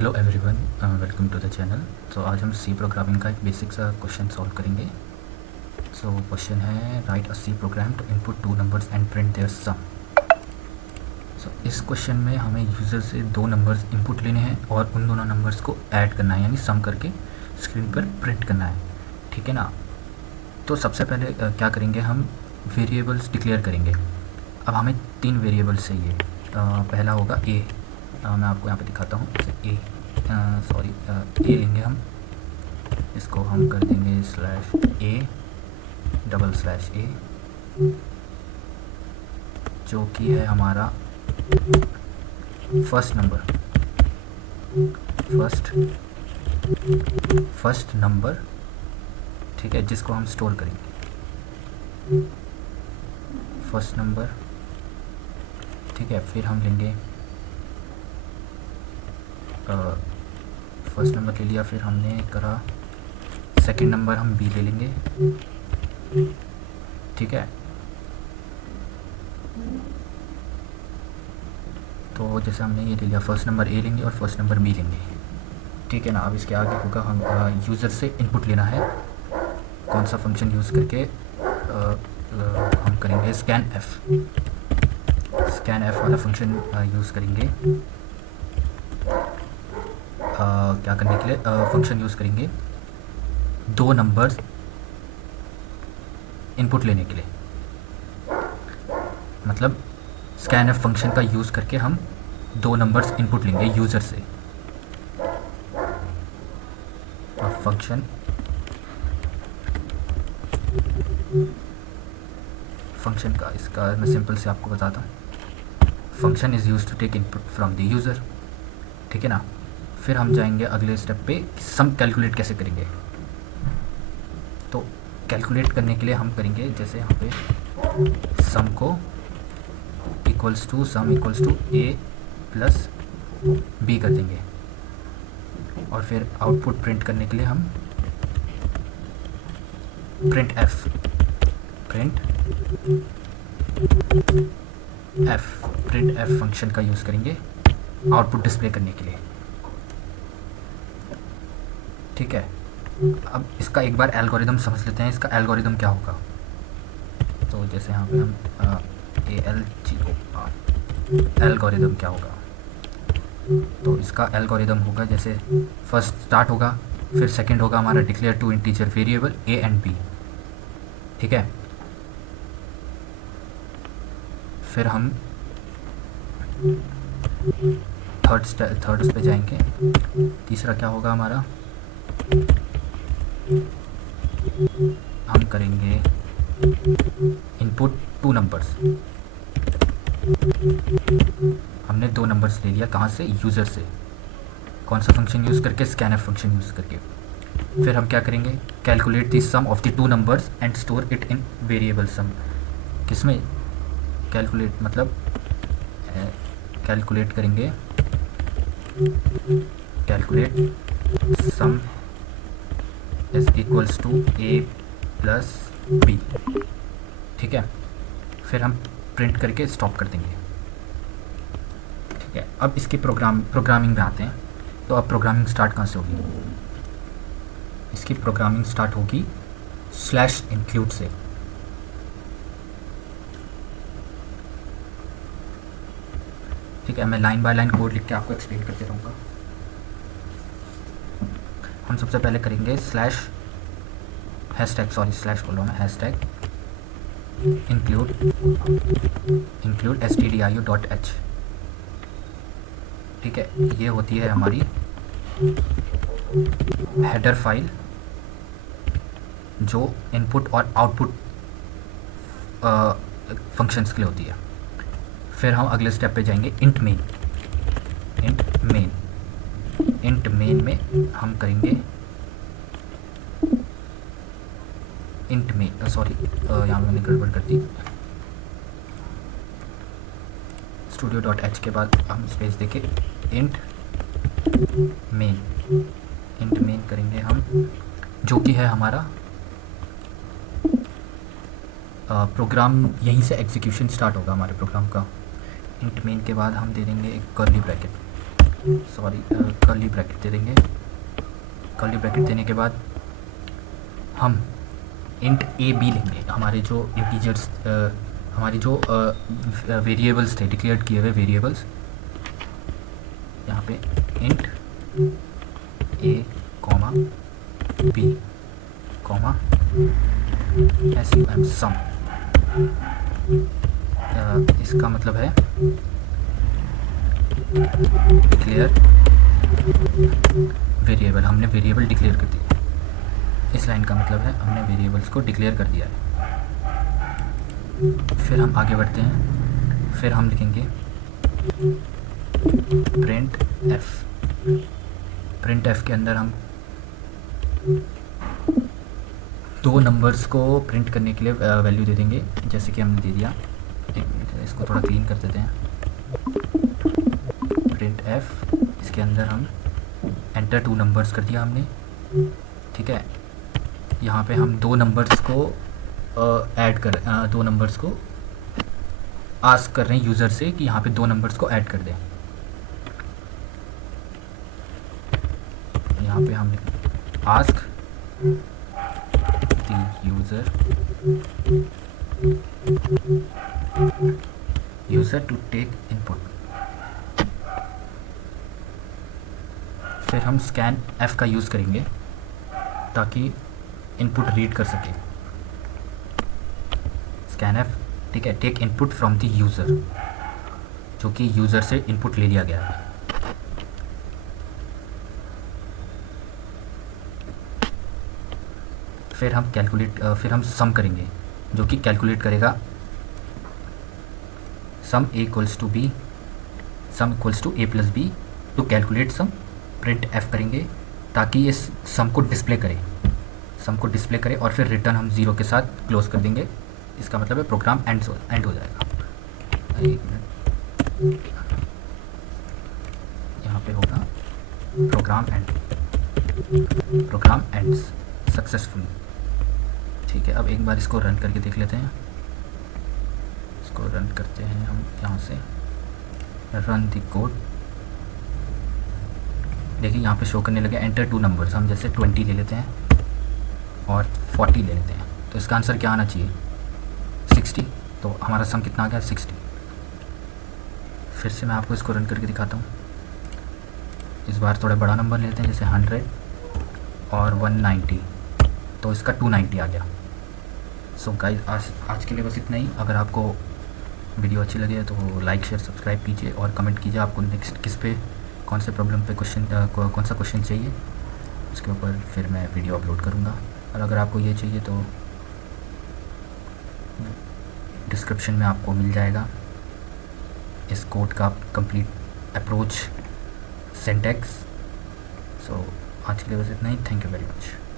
Hello everyone, welcome to the channel. तो आज हम सी प्रोग्रामिंग का एक बेसिक सा क्वेश्चन सॉल्व करेंगे। सो क्वेश्चन है write a C program to input two numbers and print their sum. So इस क्वेश्चन में हमें यूज़र से दो नंबर्स इनपुट लेने हैं और उन दोनों नंबर्स को ऐड करना है, यानी सम करके स्क्रीन पर प्रिंट करना है। ठीक है ना। तो सबसे पहले क्या करेंगे, हम वेरिएबल्स डिक्लेयर करेंगे। अब हमें तीन वेरिएबल्स चाहिए। पहला होगा ए। मैं आपको यहाँ पे दिखाता हूँ। ए ए लेंगे हम, इसको हम कर देंगे slash A double slash A, जो कि है हमारा फर्स्ट नंबर। ठीक है, जिसको हम स्टोर करेंगे फर्स्ट नंबर। ठीक है, फिर हम लेंगे फर्स्ट नंबर ले लिया, फिर हमने करा सेकंड नंबर हम बी ले लेंगे। ठीक है, तो जैसे हमने ये ले लिया, फर्स्ट नंबर ए लेंगे और फर्स्ट नंबर बी लेंगे। ठीक है ना। अब इसके आगे होगा हम यूज़र से इनपुट लेना है। कौन सा फंक्शन यूज़ करके हम करेंगे स्कैन एफ वाला फंक्शन यूज़ करेंगे। क्या करने के लिए फंक्शन यूज़ करेंगे, दो नंबर्स इनपुट लेने के लिए। मतलब स्कैन एफ फंक्शन का यूज़ करके हम दो नंबर्स इनपुट लेंगे यूज़र से। और फंक्शन का इसका मैं सिंपल से आपको बताता हूँ। Function is use to take input from the user. ठीक है ना। फिर हम जाएंगे अगले स्टेप पे, सम कैलकुलेट कैसे करेंगे। तो कैलकुलेट करने के लिए हम करेंगे, जैसे यहाँ पे सम को sum equals to A plus b कर देंगे। और फिर आउटपुट प्रिंट करने के लिए हम प्रिंट एफ फंक्शन का यूज़ करेंगे आउटपुट डिस्प्ले करने के लिए। ठीक है। अब इसका एक बार एल्गोरिदम समझ लेते हैं। इसका एल्गोरिदम क्या होगा, तो जैसे यहाँ पे हम एल्गोरिदम क्या होगा, तो इसका एल्गोरिदम होगा जैसे फर्स्ट स्टार्ट होगा, फिर सेकंड होगा हमारा declare two integer variable a and b. ठीक है। फिर हम थर्ड पे जाएंगे। तीसरा क्या होगा हमारा, हम करेंगे इनपुट टू नंबर्स। हमने दो नंबर्स ले लिया, कहाँ से, यूज़र से। कौन सा फंक्शन यूज़ करके, स्कैनफ फंक्शन यूज़ करके। फिर हम क्या करेंगे, calculate the sum of the two numbers and store it in variable sum. किसमें कैलकुलेट, मतलब कैलकुलेट करेंगे, calculate sum is equals to A plus B. ठीक है। फिर हम प्रिंट करके स्टॉप कर देंगे। ठीक है। अब इसकी प्रोग्रामिंग में आते हैं। तो अब प्रोग्रामिंग स्टार्ट कहाँ से होगी, इसकी प्रोग्रामिंग स्टार्ट होगी स्लैश इंक्लूड से। ठीक है, मैं लाइन बाय लाइन कोड लिख के आपको एक्सप्लेन करते रहूँगा। हम सबसे पहले करेंगे स्लैश इंक्लूड stdio.h। ठीक है, ये होती है हमारी हेडर फाइल जो इनपुट और आउटपुट फंक्शंस के लिए होती है। फिर हम अगले स्टेप पे जाएंगे, इंट मेन में हम करेंगे यहाँ मैंने गड़बड़ कर दी। studio.h के बाद हम स्पेस देके इंट मेन करेंगे हम, जो कि है हमारा प्रोग्राम। यहीं से एग्जीक्यूशन स्टार्ट होगा हमारे प्रोग्राम का। इंट मेन के बाद हम दे देंगे एक curly bracket. Sorry curly bracket दे देंगे। कर्ली ब्रैकेट देने के बाद हम इंट ए बी लेंगे। हमारे जो इंटीजर्स हमारी जो वेरिएबल्स थे, डिक्लेयर किए हुए वेरिएबल्स, यहाँ पे इंट ए कॉमा बी कॉमा सम। इसका मतलब है डिक्लेयर वेरिएबल। हमने वेरिएबल डिक्लेयर कर दिया। इस लाइन का मतलब है हमने वेरिएबल्स को डिक्लेयर कर दिया है। फिर हम आगे बढ़ते हैं। फिर हम लिखेंगे प्रिंट एफ। प्रिंट एफ के अंदर हम दो नंबर्स को प्रिंट करने के लिए वैल्यू दे देंगे, जैसे कि हमने दे दिया। एक मिनट, इसको थोड़ा क्लीन कर देते हैं। प्रिंट एफ, इसके अंदर हम एंटर 2 नंबर्स कर दिया हमने, ठीक है। यहाँ पे हम 2 नंबर्स को ऐड कर 2 नंबर्स को आस्क कर रहे हैं यूज़र से कि यहाँ पे 2 नंबर्स को ऐड कर दें। यहाँ पे हम ask the user to take input. फिर हम स्कैन एफ का यूज़ करेंगे ताकि इनपुट रीड कर सके। स्कैन एफ, ठीक है, take input from the user, जो कि यूज़र से इनपुट ले लिया गया है। फिर हम फिर हम सम करेंगे, जो कि कैलकुलेट करेगा sum A equals to B, sum equals to A plus B to calculate sum. Print F करेंगे ताकि ये सम को डिस्प्ले करे, और फिर रिटर्न हम 0 के साथ क्लोज कर देंगे। इसका मतलब है प्रोग्राम एंड हो जाएगा। एक मिनट, यहाँ पे होगा प्रोग्राम एंड्स सक्सेसफुली, ठीक है। अब एक बार इसको रन करके देख लेते हैं। इसको रन करते हैं हम यहाँ से, रन द कोड। देखिए यहाँ पे शो करने लगे एंटर 2 नंबर्स। हम जैसे 20 ले लेते हैं और 40 ले लेते हैं, तो इसका आंसर क्या आना चाहिए? 60। तो हमारा सम कितना आ गया? 60। फिर से मैं आपको इसको रन करके दिखाता हूँ। इस बार थोड़ा बड़ा नंबर लेते हैं, जैसे 100 और 190, तो इसका 290 आ गया। सो गाइस, आज के लिए बस इतना ही। अगर आपको वीडियो अच्छी लगे तो लाइक शेयर सब्सक्राइब कीजिए और कमेंट कीजिए आपको नेक्स्ट किस पे, कौन से प्रॉब्लम पे कौन सा क्वेश्चन चाहिए, उसके ऊपर फिर मैं वीडियो अपलोड करूँगा। और अगर आपको ये चाहिए तो डिस्क्रिप्शन में आपको मिल जाएगा इस कोड का कंप्लीट अप्रोच, सिंटैक्स। सो आज के लिए बस इतना ही। Thank you very much.